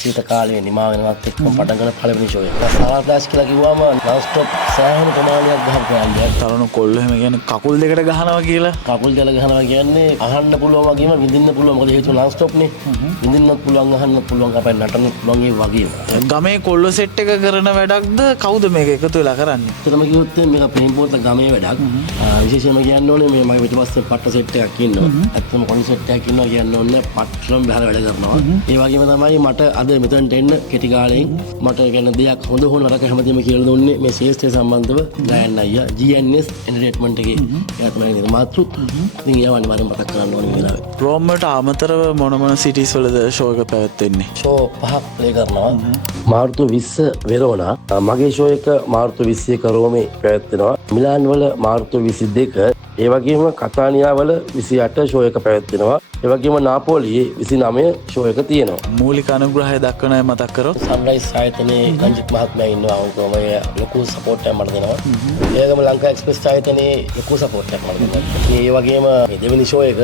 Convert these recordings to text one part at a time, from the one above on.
සීත කාලයේ නිමා වෙනවත් එක්කම පටන් ගන්න පළවෙනි ෂෝ එක. සාරා ෆ්ලෑෂ් කියලා කිව්වම non stop සෑහෙන ප්‍රමාණයක් ගහපු යන්නේ. තරුණ කොල්ලෝ එහෙම කියන්නේ කකුල් දෙකට ගහනවා කියලා. කකුල් දෙක ගහනවා කියන්නේ අහන්න පුළුවන් වගේම විඳින්න පුළුවන්. මොකද හේතුව non stop නේ. විඳින්නත් පුළුවන් අහන්නත් පුළුවන් අපේ නටන්නත් පුළුවන් ඒ වගේම. ගමේ කොල්ලෝ සෙට් එක කරන වැඩක්ද කවුද මේක එකතු වෙලා කරන්නේ? ඒකම කිව්වොත් මේක ප්‍රේම් පොත ගමේ වැඩක්. විශේෂයෙන්ම කියන්න ඕනේ මේ මගේ පිටිපස්සේ පට්ට සෙට් එකක් ඉන්නවා. ඇත්තම කොන්සෙප්ට් එකක් ඉන්නවා කියන්න ඕනේ පට්ටලම බහලා වැඩ කරනවා. ඒ වගේම තමයි මට අද මෙතනට එන්න කෙටි කාලෙකින් මට කියන දෙයක් හොඳ හොන නරක හැමදේම කියලා දුන්නේ මේ ශේෂ්ත්‍රය සම්බන්ධව ගයන් අයියා GNS එන්ටර්ටේන්මන්ට් එකේ එයා තමයි නිර්මාතෘ. ඉතින් ඒව අනිවාර්යෙන් මතක් කරන්න ඕනේ කියලා. රෝම් වලට අමතරව මොන මොන සිටිස් වලද ෂෝ එක පැවැත්වෙන්නේ? ෂෝ පහක් ප්ලේ කරනවා. මාර්තු 20 වෙරෝනා මගේ ෂෝ එක මාර්තු 21 රෝමේ පැවැත්වෙනවා. මිලාන් වල මාර්තු 22 ඒ වගේම කතානියා වල 28 ෂෝ එක පැවැත්වෙනවා. ඒ වගේම නාපෝලියේ 29 ෂෝ එක තියෙනවා. මූලික අනුග්‍රහය දක්වන අය මතක් කරොත් සන්රයිස් ආයතනයේ රංජිත් මහත්මයා ඉන්නවා. උන්කම ලොකු සපෝට් එකක් මට දෙනවා. ඒගම ලංකා එක්ස්ප්‍රස් ආයතනයේ ලොකු සපෝට් එකක් මට දෙනවා. ඒ වගේම දෙවෙනි ෂෝ එක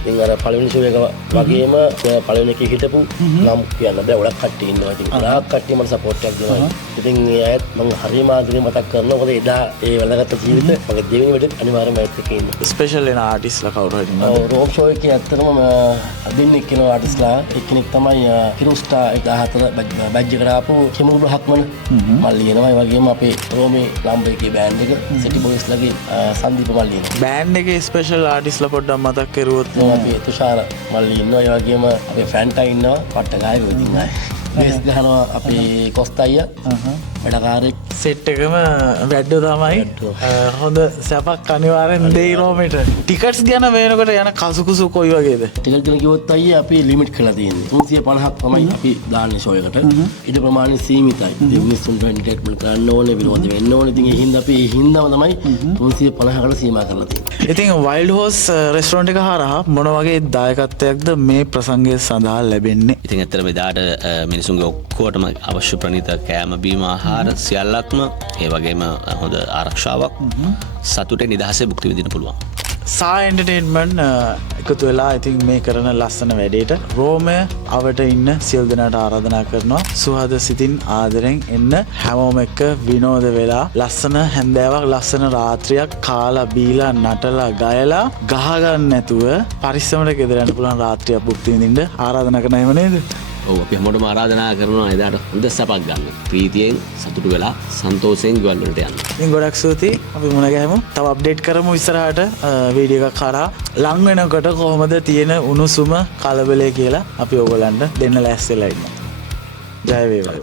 ඉතින් අර පළවෙනි ෂෝ එක වගේම පළවෙනි එකේ හිටපු නම් කියන්න බෑ ගොඩක් කට්ටිය ඉන්නවා. ඉතින් ගොඩක් කට්ටිය මට සපෝට් එකක් දෙනවා. ඉතින් ඒ අයත් මම හරිම ආදරෙන් මතක් කරනවා. මොකද එදා ඒ වැළගත් ජීවිත මගේ දෙවෙනි වැඩ අනිවාර්යයෙන්ම ඇත්ත කියන්නේ. ස්පෙෂල් වෙන ආටිස්ලා කවුරු හරි ඉන්නවද? ඔව් රෝම් ෂෝ එකේ ඇත්තටම දෙන්නෙක් ඉන්නවා ආටිස්ලා. එක්කෙනෙක් තමයි කිරුස්ටා 14 බැජ් එකට ආපු කිමුළු හක්මන මල්ලි එනවා. ඒ වගේම අපේ රෝමේ ලම්බේකේ බෑන්ඩ් එක සිටි බොයිස්ලාගේ සන්දීප මල්ලි එනවා. බෑන්ඩ් එකේ ස්පෙෂල් ආටිස්ලා පොඩ්ඩක් මතක් කරුවොත් අපේ තුෂාර මල්ලි ඉන්නවා. ඒ වගේම අපේ ෆැන්ටා ඉන්නවා. පට්ට ගායකයෝ ඉතින් ආයේ බේස් ගහනවා අපේ කොස්තා අයියා. වැඩකාරයෙක් සෙට් එකම වැඩ තමයි. හොඳ සැපක් අනිවාර්යෙන් දෙයි රෝමෙට. ටිකට්ස් ගැන වෙනකොට යන කසුකුසු කොයි වගේද? ටිකට් ගැන කිව්වොත් අයියේ අපි ලිමිට් කරලා තියෙන්නේ 350ක් තමයි අපි දාන්නේ ෂෝ එකට. ඊට ප්‍රමාණය සීමිතයි. ඉතින් මිනිස්සුන්ට එන්ටර්ටේන්මන්ට් කරන්න ඕනේ, විනෝද වෙන්න ඕනේ. ඉතින් ඒ හින්දා අපි ඒ හින්දාම තමයි 350කට සීමා කරලා තියෙන්නේ. ඉතින් වයිල්ඩ් හෝස් රෙස්ටොරන්ට් එක හරහා මොන වගේ දායකත්වයක්ද මේ ප්‍රසංගය සඳහා ලැබෙන්නේ? ඉතින් ඇත්තටම එදාට මිනිසුන්ගේ ඔක්කොටම අවශ්‍ය ප්‍රණීත කෑම බීම ආහාර සියල්ලක්ම ඒ වගේම හොඳ ආරක්ෂාවක් සතුටේ නිදහසේ භුක්ති විඳින්න පුළුවන්. සා එන්ටර්ටේන්මන්ට් එකතු වෙලා ඉතින් මේ කරන ලස්සන වැඩේට රෝමය අවට ඉන්න සියලු දෙනාට ආරාධනා කරනවා සුහද සිතින් ආදරෙන් එන්න හැමෝම එක්ක විනෝද වෙලා ලස්සන හැන්දෑවක් ලස්සන රාත්‍රියක් කාලා බීලා නටලා ගයලා ගහගන්න නැතුව පරිස්සමට ගෙදර යන්න පුළුවන් රාත්‍රියක් භුක්ති විඳින්න ආරාධනා කරන අයම නේද? ඔව් අපි හැමෝටම ආරාධනා කරනවා එදාට හොඳ සැපක් ගන්න. ප්‍රීතියෙන් සතුටු වෙලා සන්තෝෂයෙන් ගෙවල් වලට යන්න. ඉතින් ගොඩක් ස්තුතියි. අපි මුණ ගැහෙමු. තව අප්ඩේට් කරමු ඉස්සරහට වීඩියෝ එකක් කරා ලං වෙනකොට කොහොමද තියෙන උණුසුම කලබලය කියලා අපි ඕගොල්ලන්ට දෙන්න ලෑස්තිලා ඉන්නවා. ජය වේවා.